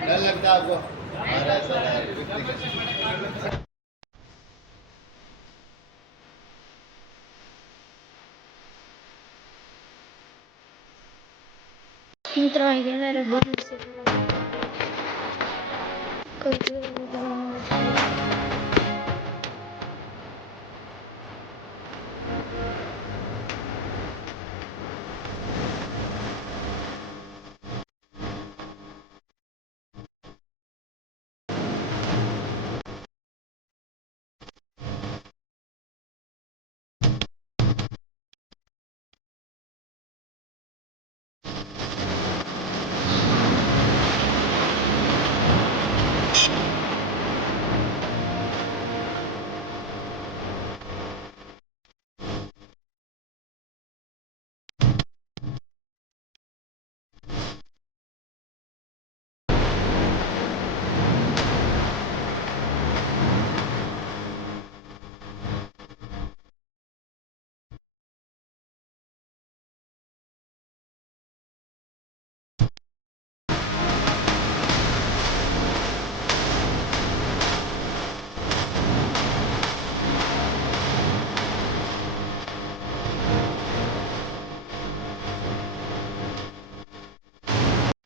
डर लगता है आपको? मित्र आई गया बंद से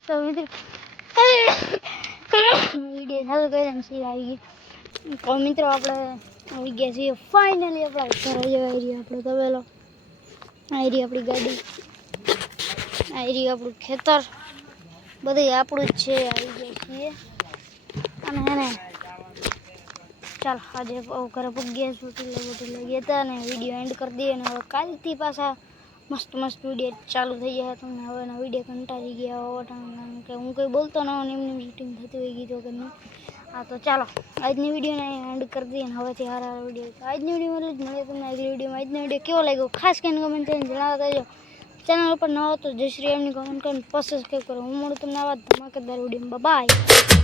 तो मित्र वीडियो चालू કરીને સી આવી ગઈ તો મિત્રો આપણે આવી ગયા છીએ ફાઇનલી આપણા ઘરે જવા રહી આપણો તવેલો આવી રહી આપણી ગાડી આવી રહ્યું આપણું ખેતર બધું આપણું જ છે આવી ગયા છીએ અને એને ચાલ આજે ઘરે પગ્યા છું એટલે ગયા હતા અને વિડીયો એન્ડ કરી દઈએ અને હવે કાલથી પાછા મસ્ત મસ્ત વિડીયો ચાલુ થઈ ગયા તમને હવેના વિડીયો કંટાળી ગયા હોવા કે હું કંઈ બોલતો ન હોય એમની શૂટિંગ થતી હોય ગીતો કરીને હા તો ચાલો આજની વિડીયોને એન્ડ કરી દઈએ ને હવેથી સારા વિડીયો આજની વિડીયોમાં જ મળે તમને આગલી વિડીયોમાં આજનો વિડીયો કેવો લાગ્યો ખાસ કરીને કમેન્ટ કરીને જણાવતા દેજો ચેનલ ઉપર ન હો તો જય શ્રી રામની કમેન્ટ કરીને સબસ્ક્રાઈબ કરો હું મળું તમને આવા ધમાકેદાર વિડીયોમાં બાય